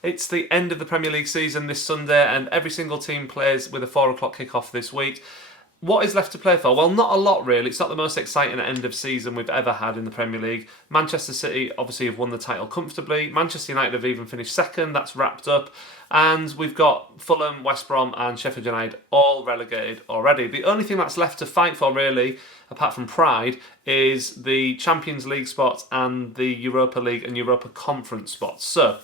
It's the end of the Premier League season this Sunday, and every single team plays with a 4 o'clock kickoff this week. What is left to play for? Well, not a lot really. It's not the most exciting end of season we've ever had in the Premier League. Manchester City obviously have won the title comfortably. Manchester United have even finished second. That's wrapped up. And we've got Fulham, West Brom and Sheffield United all relegated already. The only thing that's left to fight for really, apart from pride, is the Champions League spots and the Europa League and Europa Conference spots. So,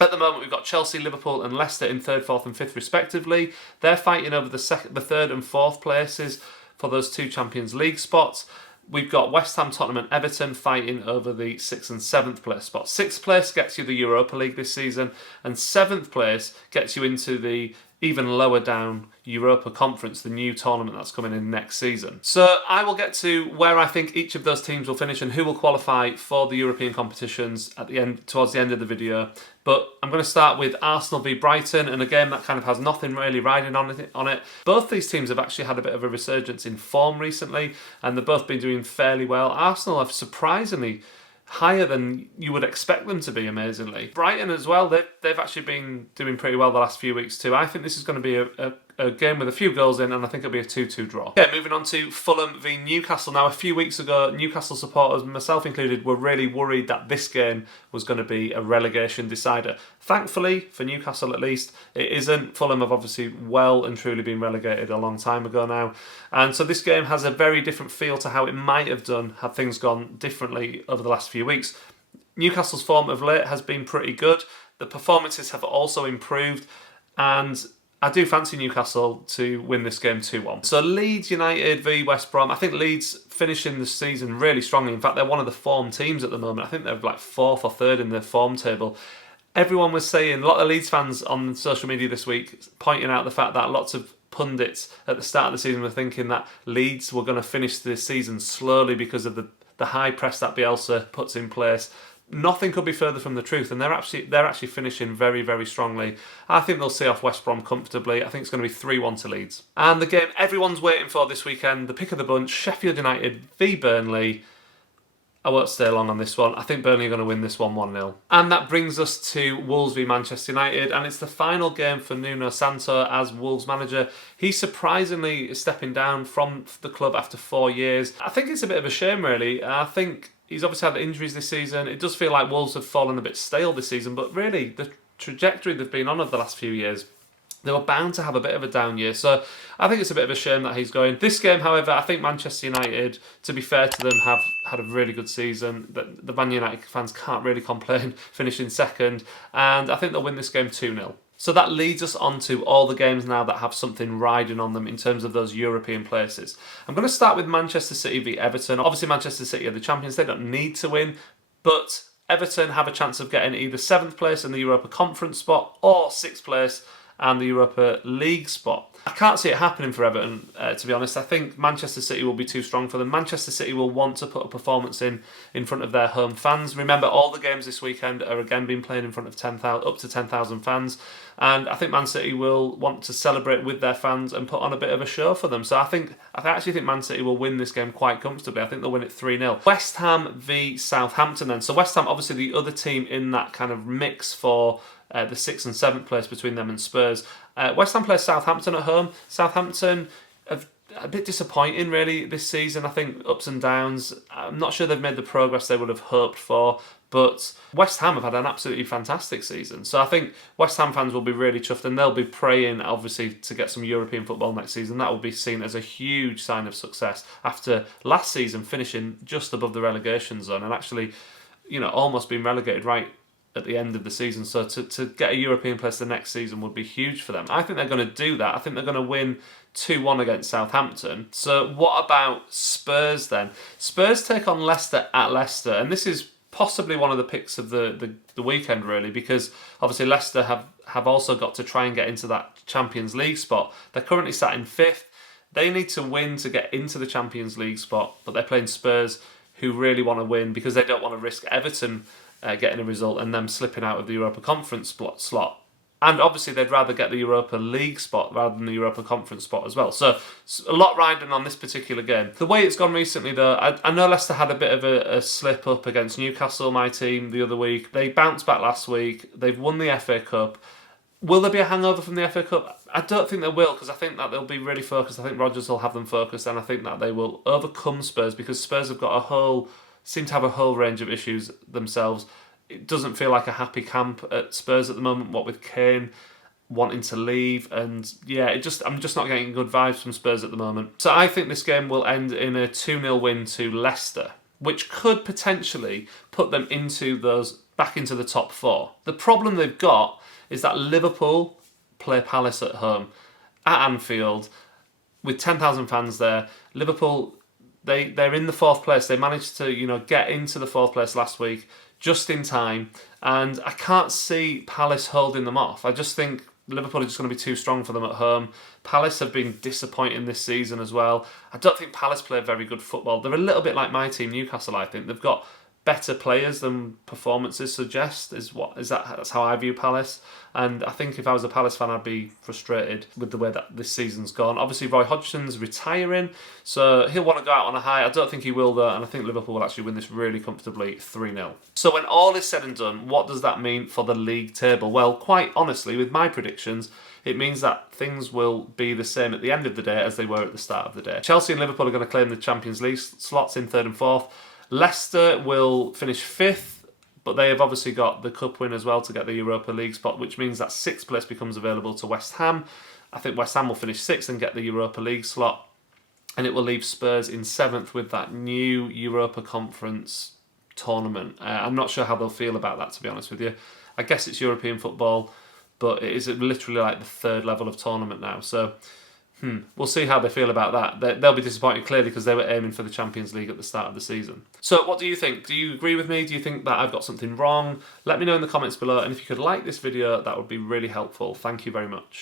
at the moment, we've got Chelsea, Liverpool and Leicester in 3rd, 4th and 5th respectively. They're fighting over the 3rd and 4th places for those 2 Champions League spots. We've got West Ham, Tottenham and Everton fighting over the 6th and 7th place spots. 6th place gets you the Europa League this season, and 7th place gets you into the even lower down Europa Conference, the new tournament that's coming in next season. So I will get to where I think each of those teams will finish and who will qualify for the European competitions at the end, towards the end of the video. But I'm going to start with Arsenal v Brighton, and a game that kind of has nothing really riding on it. Both these teams have actually had a bit of a resurgence in form recently, and they've both been doing fairly well. Arsenal have surprisingly higher than you would expect them to be, amazingly. Brighton as well, they've actually been doing pretty well the last few weeks too. I think this is going to be a game with a few goals in, and I think it'll be a 2-2 draw. Okay, moving on to Fulham v Newcastle. Now, a few weeks ago, Newcastle supporters, myself included, were really worried that this game was going to be a relegation decider. Thankfully, for Newcastle at least, it isn't. Fulham have obviously well and truly been relegated a long time ago now. And so this game has a very different feel to how it might have done had things gone differently over the last few weeks. Newcastle's form of late has been pretty good. The performances have also improved, and I do fancy Newcastle to win this game 2-1. So Leeds United v West Brom. I think Leeds finishing the season really strongly. In fact, they're one of the form teams at the moment. I think they're like 4th or 3rd in the form table. Everyone was saying, a lot of Leeds fans on social media this week pointing out the fact that lots of pundits at the start of the season were thinking that Leeds were going to finish the season slowly because of the high press that Bielsa puts in place. Nothing could be further from the truth, and they're actually finishing very, very strongly. I think they'll see off West Brom comfortably. I think it's going to be 3-1 to Leeds. And the game everyone's waiting for this weekend, the pick of the bunch, Sheffield United v Burnley. I won't stay long on this one. I think Burnley are going to win this one 1-0. And that brings us to Wolves v Manchester United, and it's the final game for Nuno Santo as Wolves manager. He surprisingly is stepping down from the club after 4 years. I think it's a bit of a shame, really. I think he's obviously had injuries this season. It does feel like Wolves have fallen a bit stale this season, but really the trajectory they've been on over the last few years, they were bound to have a bit of a down year. So I think it's a bit of a shame that he's going. This game, however, I think Manchester United, to be fair to them, have had a really good season. The Man United fans can't really complain, finishing second. And I think they'll win this game 2-0. So that leads us on to all the games now that have something riding on them in terms of those European places. I'm going to start with Manchester City v Everton. Obviously, Manchester City are the champions. They don't need to win, but Everton have a chance of getting either 7th place in the Europa Conference spot or 6th place and the Europa League spot. I can't see it happening for Everton, to be honest. I think Manchester City will be too strong for them. Manchester City will want to put a performance in front of their home fans. Remember, all the games this weekend are again being played in front of 10,000, up to 10,000 fans. And I think Man City will want to celebrate with their fans and put on a bit of a show for them. So I actually think Man City will win this game quite comfortably. I think they'll win it 3-0. West Ham v Southampton then. So West Ham, obviously the other team in that kind of mix for the 6th and 7th place between them and Spurs. West Ham plays Southampton at home. Southampton have a bit disappointing really this season. I think ups and downs. I'm not sure they've made the progress they would have hoped for, but West Ham have had an absolutely fantastic season. So I think West Ham fans will be really chuffed, and they'll be praying obviously to get some European football next season. That will be seen as a huge sign of success after last season finishing just above the relegation zone and actually, almost being relegated right at the end of the season. So to get a European place the next season would be huge for them. I think they're going to do that. I think they're going to win 2-1 against Southampton. So what about Spurs then? Spurs take on Leicester at Leicester, and this is possibly one of the picks of the weekend really, because obviously Leicester have also got to try and get into that Champions League spot. They're currently sat in 5th. They need to win to get into the Champions League spot, but they're playing Spurs, who really want to win because they don't want to risk Everton getting a result and them slipping out of the Europa Conference slot. And obviously they'd rather get the Europa League spot rather than the Europa Conference spot as well. So a lot riding on this particular game. The way it's gone recently though, I know Leicester had a bit of a slip up against Newcastle, my team, the other week. They bounced back last week. They've won the FA Cup. Will there be a hangover from the FA Cup? I don't think there will, because I think that they'll be really focused. I think Rodgers will have them focused, and I think that they will overcome Spurs, because Spurs have got seem to have a whole range of issues themselves. It doesn't feel like a happy camp at Spurs at the moment, what with Kane wanting to leave, and yeah, I'm just not getting good vibes from Spurs at the moment. So I think this game will end in a 2-0 win to Leicester, which could potentially put them back into the top 4. The problem they've got is that Liverpool play Palace at home at Anfield with 10,000 fans there. Liverpool, they're in the 4th place. They managed to get into the 4th place last week just in time, and I can't see Palace holding them off. I just think Liverpool are just going to be too strong for them at home. Palace have been disappointing this season as well. I don't think Palace play very good football. They're a little bit like my team, Newcastle, I think. They've got better players than performances suggest, that's how I view Palace. And I think if I was a Palace fan, I'd be frustrated with the way that this season's gone. Obviously, Roy Hodgson's retiring, so he'll want to go out on a high. I don't think he will though, and I think Liverpool will actually win this really comfortably 3-0. So when all is said and done, what does that mean for the league table? Well, quite honestly, with my predictions, it means that things will be the same at the end of the day as they were at the start of the day. Chelsea and Liverpool are going to claim the Champions League slots in 3rd and 4th. Leicester will finish 5th, but they have obviously got the cup win as well to get the Europa League spot, which means that 6th place becomes available to West Ham. I think West Ham will finish 6th and get the Europa League slot, and it will leave Spurs in 7th with that new Europa Conference tournament. I'm not sure how they'll feel about that, to be honest with you. I guess it's European football, but it is literally like the 3rd level of tournament now, so we'll see how they feel about that. They'll be disappointed clearly, because they were aiming for the Champions League at the start of the season. So what do you think? Do you agree with me? Do you think that I've got something wrong? Let me know in the comments below, and if you could like this video, that would be really helpful. Thank you very much.